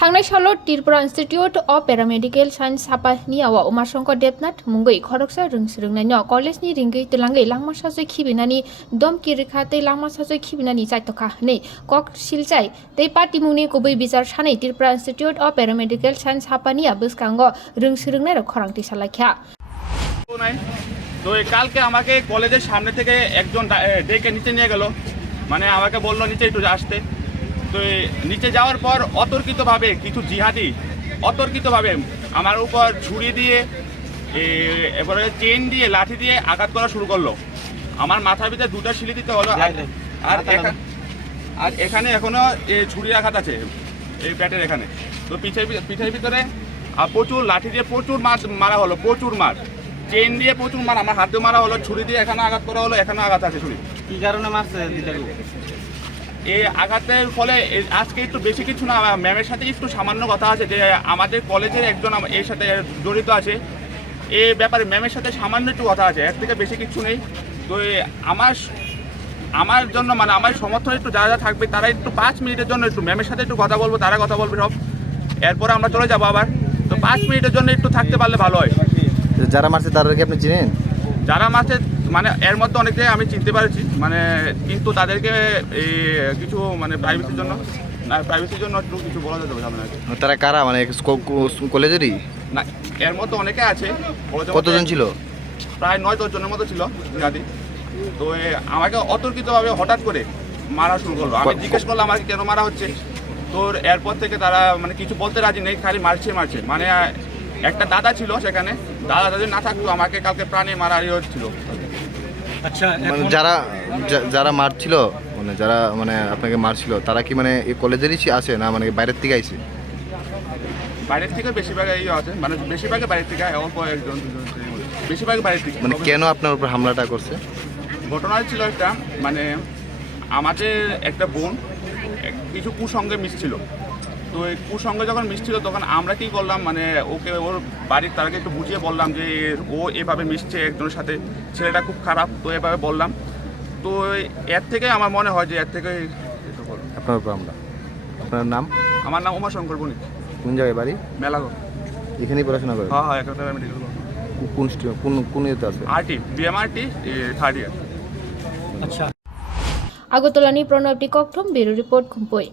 थांनाय सालाव Tripura Institute of Paramedical Science सापानि आवा उमाशंकर देबनाथ मुंगै खरकसा रंगस्रवंगनायनो कॉलेजनि रिंगै तलांगै लांमा साजै खिबिनानि दमकी रिखातै लांमा साजै खिबिनानि जायतखा नै कक सिलचाय तै पार्टी मुंनि गुबै बिजार सानै Tripura Institute of Paramedical Science सापानिया बसकांगो रंगस्रवंगनाय खरांथि सालायख्या তো কালকে আমাকে কলেজের সামনে থেকে একজন ডেকে নিচে নিয়ে গেল, মানে আমাকে বললো নিচে একটু আসতে। তো নিচে যাওয়ার পর অতর্কিতভাবে কিছু জিহাদি অতর্কিতভাবে আমার উপর ছুরি দিয়ে এবারে চেন দিয়ে লাঠি দিয়ে আঘাত করা শুরু করলো। আমার মাথার ভিতরে দুটো শিলি দিতে হলো, আর এখানে এখনো ছুরির আঘাত আছে এই প্যাটের এখানে। তো পিঠের ভিতরে প্রচুর লাঠি দিয়ে প্রচুর মারা হলো, প্রচুর মার, চেন দিয়ে প্রচুর মার, আমার হাতে মারা হলো, ছুরি দিয়ে এখানে আঘাত করা হলো, এখানে আঘাত আছে ছুরি। কি কারণে মারছে? এই আঘাতের ফলে আজকে একটু বেশি কিছু না, ম্যামের সাথে একটু সামান্য কথা আছে যে আমাদের কলেজের একজন এর সাথে জড়িত আছে, এই ব্যাপারে ম্যামের সাথে সামান্য একটু কথা আছে, এর থেকে বেশি কিছু নেই। তো আমার জন্য মানে আমার সমর্থন একটু যারা যারা থাকবে তারা একটু 5 মিনিটের জন্য একটু ম্যামের সাথে একটু কথা বলবো, তারা কথা বলবে সব, এরপরে আমরা চলে যাবো আবার। তো 5 মিনিটের জন্য একটু থাকতে পারলে ভালো হয়। যারা মারছে তাদেরকে আপনি চিনেন? যারা মারছে মানে এর মধ্যে অনেকে আমি চিনতে পারছি, মানে কিন্তু তাদেরকে কিছু মানে প্রাইভেসির জন্য একটু কিছু বলা যাবে না। তারা কারা, মানে কলেজেরই? না, এর মধ্যে অনেকে আছে। কতজন ছিল? প্রায় 9-10 জনের মতো ছিল জিহাদি। তো আমাকে অতর্কিতভাবে হঠাৎ করে মারা শুরু করলো। আমি জিজ্ঞেস করলাম আমাকে কেন মারা হচ্ছে, তোর এরপর থেকে তারা মানে কিছু বলতে রাজি নেই, খালি মারছে। মানে একটা দাদা ছিল সেখানে, দাদা যদি না থাকতো আমাকে কালকে প্রাণে মারারই হচ্ছিল। আচ্ছা, যারা মারছিল মানে যারা মানে আপনাকে মারছিল তারা কি মানে এই কলেজেরই আছে না মানে বাইরের থেকে আইছে? বাইরের থেকে বেশিরভাগ আছে, মানে বেশিরভাগ বাইরের থেকে, অল্প একজন বেশিরভাগ বাইরের থেকে। মানে কেন আপনার উপর হামলাটা করছে? ঘটনা ছিল একটা, মানে আমাদের একটা বোন কিছু কুসঙ্গে মিশছিল। তো এই কুসঙ্গে যখন মিশছিল তখন আমরা কি করলাম, মানে ওকে ওর বাড়ির তারাকে একটু বুঝিয়ে বললাম যে ও এভাবে মিশছে একজনের সাথে, ছেলেটা খুব খারাপ, তো এভাবে বললাম। তো এর থেকে আমার মনে হয় যে এর থেকে আপনার উপর আমরা। আপনার নাম? আমার নাম উমাশঙ্কর বণিক। কোন জায়গায় বাড়ি? মেলাঘর। এখানেই পড়াশোনা করেন? হ্যাঁ, একটা প্যারামেডিক্যাল। কোন ইয়েতে আছে? আরটি, বিএমআরটি 3rd ইয়ার। আচ্ছা। আগরতলানি প্রণব টিককথম ব্যুরো রিপোর্ট খুম্পুই।